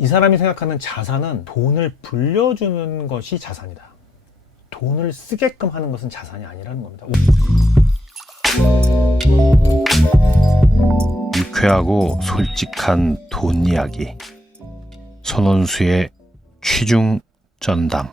이 사람이 생각하는 자산은 돈을 불려주는 것이 자산이다. 돈을 쓰게끔 하는 것은 자산이 아니라는 겁니다. 유쾌하고 솔직한 돈 이야기. 손원수의 취중 전담.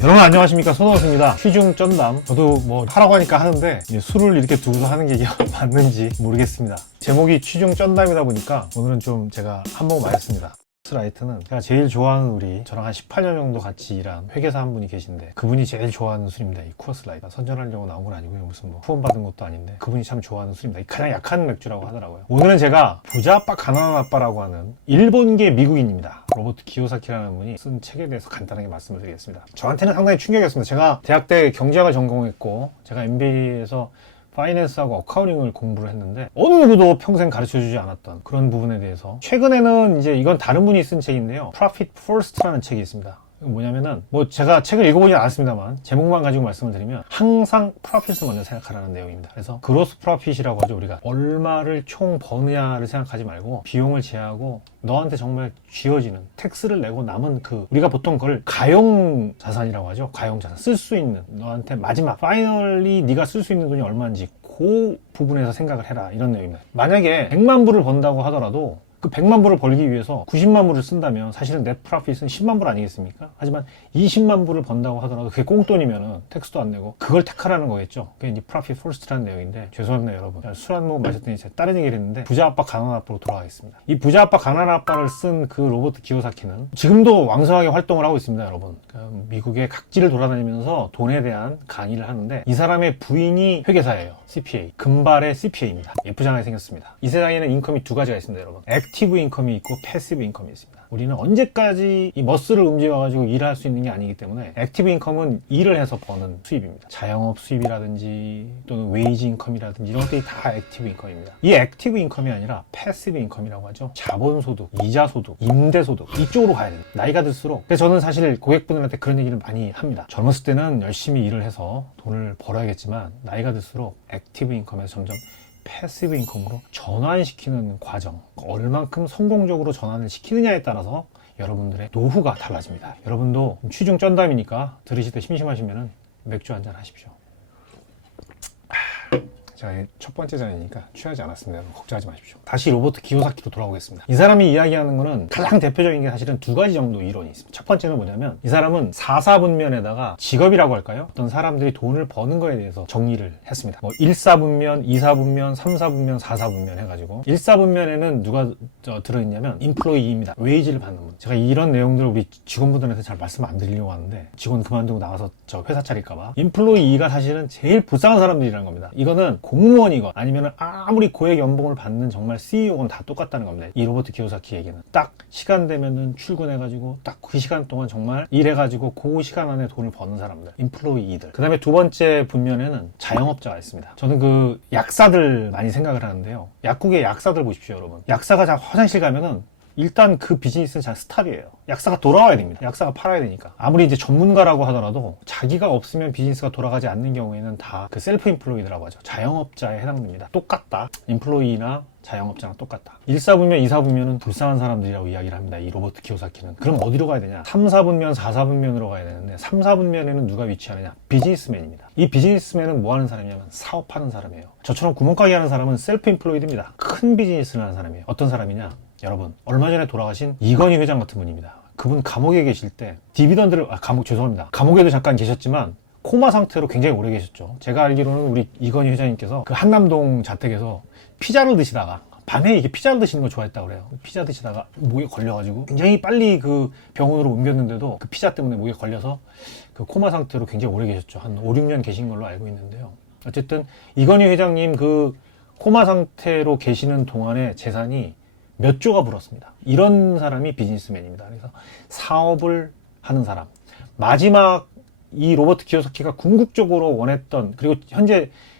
여러분 안녕하십니까, 손원수입니다. 취중 쩐담. 저도 뭐 하라고 하니까 하는데 술을 이렇게 두고서 하는 게 맞는지 모르겠습니다. 제목이 취중 쩐담이다 보니까 오늘은 좀 제가 한 모금 마셨습니다. 라이트는 제가 제일 좋아하는 저랑 한 18년 정도 같이 일한 회계사 한 분이 계신데 그분이 제일 좋아하는 술입니다. 이 쿠어스 라이트. 선전하려고 나온 건 아니고요. 무슨 뭐 후원받은 것도 아닌데 그분이 참 좋아하는 술입니다. 가장 약한 맥주라고 하더라고요. 오늘은 제가 부자 아빠 가난한 아빠라고 하는 일본계 미국인입니다. 로버트 키요사키라는 분이 쓴 책에 대해서 간단하게 말씀을 드리겠습니다. 저한테는 상당히 충격이었습니다. 제가 대학 때 경제학을 전공했고 제가 MBA에서 파이낸스하고 어카운팅을 공부를 했는데 어느 누구도 평생 가르쳐주지 않았던 그런 부분에 대해서 최근에는 이제 이건 다른 분이 쓴 책인데요. Profit First라는 책이 있습니다. 이건 뭐냐면은 뭐 제가 책을 읽어보진 않았습니다만 제목만 가지고 말씀을 드리면 항상 프로핏을 먼저 생각하라는 내용입니다. 그래서 그로스 프로핏이라고 하죠. 우리가 얼마를 총 버느냐를 생각하지 말고 비용을 제하고 너한테 정말 쥐어지는 텍스를 내고 남은 우리가 보통 그걸 가용 자산이라고 하죠. 가용 자산, 쓸 수 있는 너한테 마지막 파이널리 네가 쓸 수 있는 돈이 얼마인지 그 부분에서 생각을 해라, 이런 내용입니다. 만약에 100만 불을 번다고 하더라도 그 100만 불을 벌기 위해서 90만 불을 쓴다면 사실은 넷 프로핏은 10만 불 아니겠습니까? 하지만 20만 불을 번다고 하더라도 그게 꽁돈이면은 텍스도 안 내고 그걸 택하라는 거겠죠. 그게 이제 프로핏 퍼스트라는 내용인데, 죄송합니다 여러분. 술 한 모금 마셨더니 제가 다른 얘기를 했는데 부자 아빠 가난한 아빠로 돌아가겠습니다. 이 부자 아빠 가난한 아빠를 쓴 그 로버트 키요사키는 지금도 왕성하게 활동을 하고 있습니다, 여러분. 미국의 각지를 돌아다니면서 돈에 대한 강의를 하는데 이 사람의 부인이 회계사예요. CPA. 금발의 CPA입니다. 예쁘장하게 생겼습니다. 이 세상에는 인컴이 두 가지가 있습니다, 여러분. 액티브 인컴이 있고 패시브 인컴이 있습니다. 우리는 언제까지 이 머슬을 움직여가지고 일할 수 있는 게 아니기 때문에 액티브 인컴은 일을 해서 버는 수입입니다. 자영업 수입이라든지 또는 웨이지 인컴이라든지 이런 것들이 다 액티브 인컴입니다. 이 액티브 인컴이 아니라 패시브 인컴이라고 하죠. 자본소득, 이자소득, 임대소득, 이쪽으로 가야 됩니다. 나이가 들수록. 그래서 저는 사실 고객분들한테 그런 얘기를 많이 합니다. 젊었을 때는 열심히 일을 해서 돈을 벌어야겠지만 나이가 들수록 액티브 인컴에서 점점 패시브 인컴으로 전환시키는 과정, 얼만큼 성공적으로 전환을 시키느냐에 따라서 여러분들의 노후가 달라집니다. 여러분도 취중 쩐담이니까 들으실 때 심심하시면 맥주 한잔 하십시오. 제가 첫 번째 잔이니까 취하지 않았습니다. 걱정하지 마십시오. 다시 로버트 키요사키로 돌아오겠습니다. 이 사람이 이야기하는 거는 가장 대표적인 게 사실은 두 가지 정도 이론이 있습니다. 첫 번째는 뭐냐면 이 사람은 4사분면에다가 직업이라고 할까요? 어떤 사람들이 돈을 버는 거에 대해서 정리를 했습니다. 뭐 1사분면, 2사분면, 3사분면, 4사분면 해가지고 1사분면에는 누가 들어있냐면 인플로이입니다. 웨이지를 받는 분. 제가 이런 내용들을 우리 직원분들한테 잘 말씀 안 드리려고 하는데 직원 그만두고 나가서 저 회사 차릴까봐. 인플로이가 사실은 제일 불쌍한 사람들이라는 겁니다. 이거는 공무원이건 아니면 아무리 고액 연봉을 받는 정말 CEO건 다 똑같다는 겁니다. 이 로버트 키요사키 얘기는 딱 시간 되면은 출근해가지고 딱 그 시간 동안 정말 일해가지고 그 시간 안에 돈을 버는 사람들, 인플로이들. 그 다음에 두 번째 분면에는 자영업자가 있습니다. 저는 그 약사들 많이 생각을 하는데요. 약국의 약사들 보십시오, 여러분. 약사가 화장실 가면은 일단 그 비즈니스는 잘 스탑이에요. 약사가 돌아와야 됩니다. 약사가 팔아야 되니까. 아무리 이제 전문가라고 하더라도 자기가 없으면 비즈니스가 돌아가지 않는 경우에는 다 그 셀프 인플로이드라고 하죠. 자영업자에 해당됩니다. 똑같다. 인플로이나 자영업자랑 똑같다. 1사분면, 2사분면은 불쌍한 사람들이라고 이야기를 합니다. 이 로버트 키요사키는. 그럼 어디로 가야 되냐? 3사분면, 4사분면으로 가야 되는데 3사분면에는 누가 위치하느냐? 비즈니스맨입니다. 이 비즈니스맨은 뭐 하는 사람이냐면 사업하는 사람이에요. 저처럼 구멍가게 하는 사람은 셀프 인플로이드입니다. 큰 비즈니스를 하는 사람이에요. 어떤 사람이냐? 여러분, 얼마 전에 돌아가신 이건희 회장 같은 분입니다. 그분 감옥에 계실 때 디비던드를 죄송합니다. 감옥에도 잠깐 계셨지만 코마 상태로 굉장히 오래 계셨죠. 제가 알기로는 우리 이건희 회장님께서 그 한남동 자택에서 피자를 드시다가 밤에 이게 피자를 드시는 걸 좋아했다고 그래요. 피자 드시다가 목에 걸려가지고 굉장히 빨리 그 병원으로 옮겼는데도 그 피자 때문에 목에 걸려서 그 코마 상태로 굉장히 오래 계셨죠. 한 5, 6년 계신 걸로 알고 있는데요. 어쨌든 이건희 회장님 그 코마 상태로 계시는 동안에 재산이 몇 조가 불었습니다. 이런 사람이 비즈니스맨입니다. 그래서 사업을 하는 사람. 마지막 이 로버트 키요사키가 궁극적으로 원했던, 그리고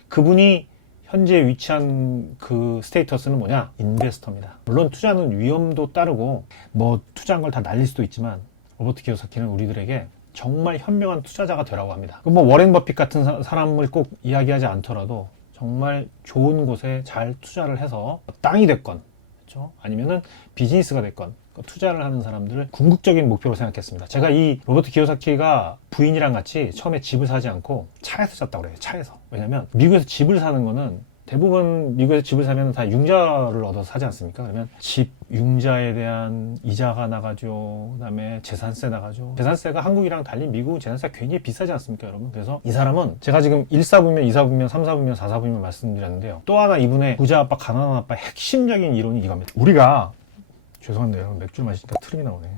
그분이 현재 위치한 그 스테이터스는 뭐냐? 인베스터입니다. 물론 투자는 위험도 따르고 뭐 투자한 걸 다 날릴 수도 있지만 로버트 키요사키는 우리들에게 정말 현명한 투자자가 되라고 합니다. 뭐 워렌 버핏 같은 사람을 꼭 이야기하지 않더라도 정말 좋은 곳에 잘 투자를 해서 땅이 됐건, 그렇죠? 아니면은 비즈니스가 됐건 투자를 하는 사람들을 궁극적인 목표로 생각했습니다. 제가 이 로버트 기요사키가 부인이랑 같이 처음에 집을 사지 않고 차에서 샀다고 그래요. 차에서. 왜냐면 미국에서 집을 사는 거는 대부분 미국에서 집을 사면 다 융자를 얻어서 사지 않습니까? 그러면 집 융자에 대한 이자가 나가죠. 그다음에 재산세 나가죠. 재산세가 한국이랑 달리 미국은 재산세가 굉장히 비싸지 않습니까, 여러분? 그래서 이 사람은 제가 지금 1사분면, 2사분면, 3사분면, 4사분면 말씀드렸는데요. 또 하나 이분의 부자 아빠, 가난한 아빠의 핵심적인 이론이 이겁니다. 우리가 죄송한데요, 여러분 맥주를 마시니까 트름이 나오네.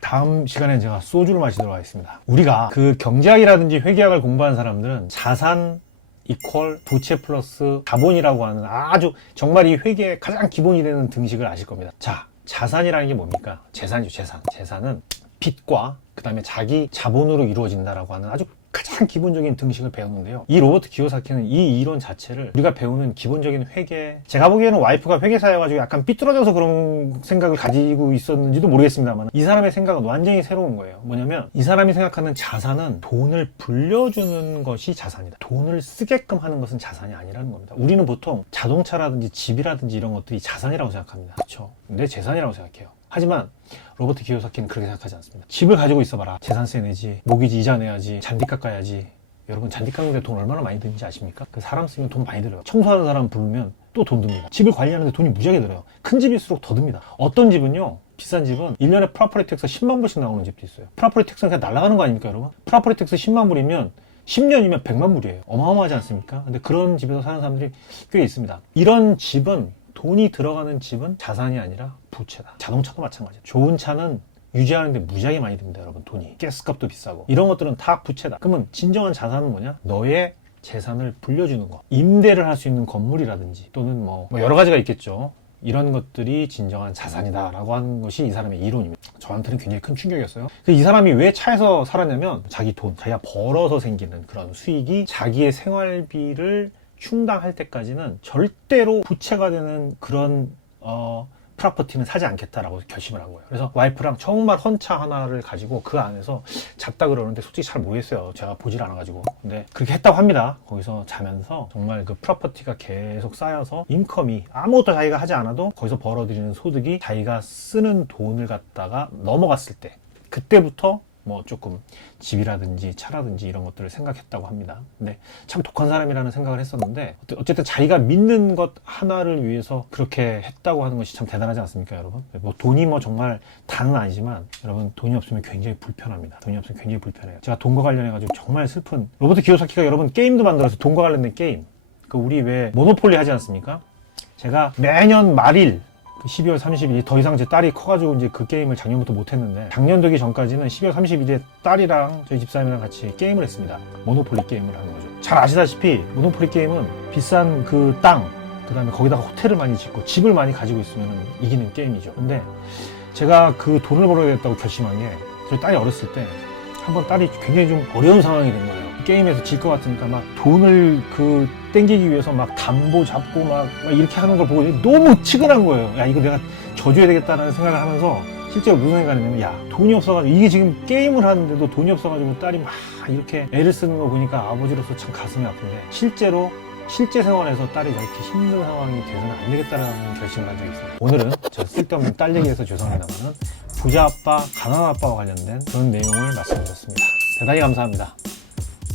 다음 시간에 제가 소주를 마시도록 하겠습니다. 우리가 그 경제학이라든지 회계학을 공부한 사람들은 자산 이퀄 부채 플러스 자본이라고 하는 아주 정말 이 회계의 가장 기본이 되는 등식을 아실 겁니다. 자, 자산이라는 게 뭡니까? 재산이죠, 재산. 재산은 빚과 그 다음에 자기 자본으로 이루어진다라고 하는 아주 가장 기본적인 등식을 배우는데요. 이 로버트 기요사키는 이 이론 자체를 우리가 배우는 기본적인 회계, 제가 보기에는 와이프가 회계사여가지고 약간 삐뚤어져서 그런 생각을 가지고 있었는지도 모르겠습니다만 이 사람의 생각은 완전히 새로운 거예요. 뭐냐면 이 사람이 생각하는 자산은 돈을 불려주는 것이 자산이다. 돈을 쓰게끔 하는 것은 자산이 아니라는 겁니다. 우리는 보통 자동차라든지 집이라든지 이런 것들이 자산이라고 생각합니다. 그렇죠? 내 재산이라고 생각해요. 하지만 로버트 기요사키는 그렇게 생각하지 않습니다. 집을 가지고 있어봐라. 재산세 내지, 모기지 이자 내야지, 잔디 깎아야지. 여러분 잔디 깎는데 돈 얼마나 많이 드는지 아십니까? 그 사람 쓰면 돈 많이 들어요. 청소하는 사람 부르면 또 돈 듭니다. 집을 관리하는데 돈이 무지하게 들어요. 큰 집일수록 더 듭니다. 어떤 집은요, 비싼 집은 1년에 프로퍼티 텍스 10만 불씩 나오는 집도 있어요. 프로퍼티 텍스는 그냥 날아가는 거 아닙니까, 여러분? 프로퍼티 텍스 10만 불이면 10년이면 100만 불이에요. 어마어마하지 않습니까? 근데 그런 집에서 사는 사람들이 꽤 있습니다. 이런 집은, 돈이 들어가는 집은 자산이 아니라 부채다. 자동차도 마찬가지예요. 좋은 차는 유지하는데 무지하게 많이 듭니다, 여러분. 돈이. 가스값도 비싸고. 이런 것들은 다 부채다. 그러면 진정한 자산은 뭐냐? 너의 재산을 불려주는 거. 임대를 할 수 있는 건물이라든지 또는 뭐 여러 가지가 있겠죠. 이런 것들이 진정한 자산이다라고 하는 것이 이 사람의 이론입니다. 저한테는 굉장히 큰 충격이었어요. 이 사람이 왜 차에서 살았냐면 자기 돈, 자기가 벌어서 생기는 그런 수익이 자기의 생활비를 충당할 때까지는 절대로 부채가 되는 그런 프로퍼티는 사지 않겠다라고 결심을 한 거예요. 그래서 와이프랑 정말 헌차 하나를 가지고 그 안에서 잤다 그러는데 솔직히 잘 모르겠어요. 제가 보질 않아가지고. 근데 그렇게 했다고 합니다. 거기서 자면서 정말 그 프로퍼티가 계속 쌓여서 인컴이 아무것도 자기가 하지 않아도 거기서 벌어들이는 소득이 자기가 쓰는 돈을 갖다가 넘어갔을 때, 그때부터 뭐 조금 집이라든지 차라든지 이런 것들을 생각했다고 합니다. 근데 참 독한 사람이라는 생각을 했었는데 어쨌든 자기가 믿는 것 하나를 위해서 그렇게 했다고 하는 것이 참 대단하지 않습니까, 여러분? 뭐 돈이 뭐 정말 다는 아니지만 여러분, 돈이 없으면 굉장히 불편합니다. 돈이 없으면 굉장히 불편해요. 제가 돈과 관련해가지고 정말 슬픈, 로버트 기요사키가 여러분 게임도 만들어서 돈과 관련된 게임, 그 우리 왜 모노폴리 하지 않습니까? 제가 매년 말일 12월 30일 더 이상 제 딸이 커가지고 이제 그 게임을 작년부터 못했는데, 작년 되기 전까지는 12월 30일에 딸이랑 저희 집사람이랑 같이 게임을 했습니다. 모노폴리 게임을 하는 거죠. 잘 아시다시피 모노폴리 게임은 비싼 그 땅, 그 다음에 거기다가 호텔을 많이 짓고 집을 많이 가지고 있으면 이기는 게임이죠. 근데 제가 그 돈을 벌어야겠다고 결심한 게, 저희 딸이 어렸을 때 한번 딸이 굉장히 좀 어려운 상황이 된 거예요. 게임에서 질 것 같으니까 막 돈을 땡기기 위해서 막 담보 잡고 막 이렇게 하는 걸 보고 너무 치근한 거예요. 야, 이거 내가 져줘야 되겠다라는 생각을 하면서 실제로 무슨 생각을 했냐면, 야, 돈이 없어가지고, 이게 지금 게임을 하는데도 돈이 없어가지고 딸이 막 이렇게 애를 쓰는 거 보니까 아버지로서 참 가슴이 아픈데, 실제 생활에서 딸이 저렇게 힘든 상황이 돼서는 안 되겠다라는 결심을 한 적이 있습니다. 오늘은 저 쓸데없는 딸 얘기해서 죄송합니다만 부자 아빠, 가난한 아빠와 관련된 그런 내용을 말씀드렸습니다. 대단히 감사합니다.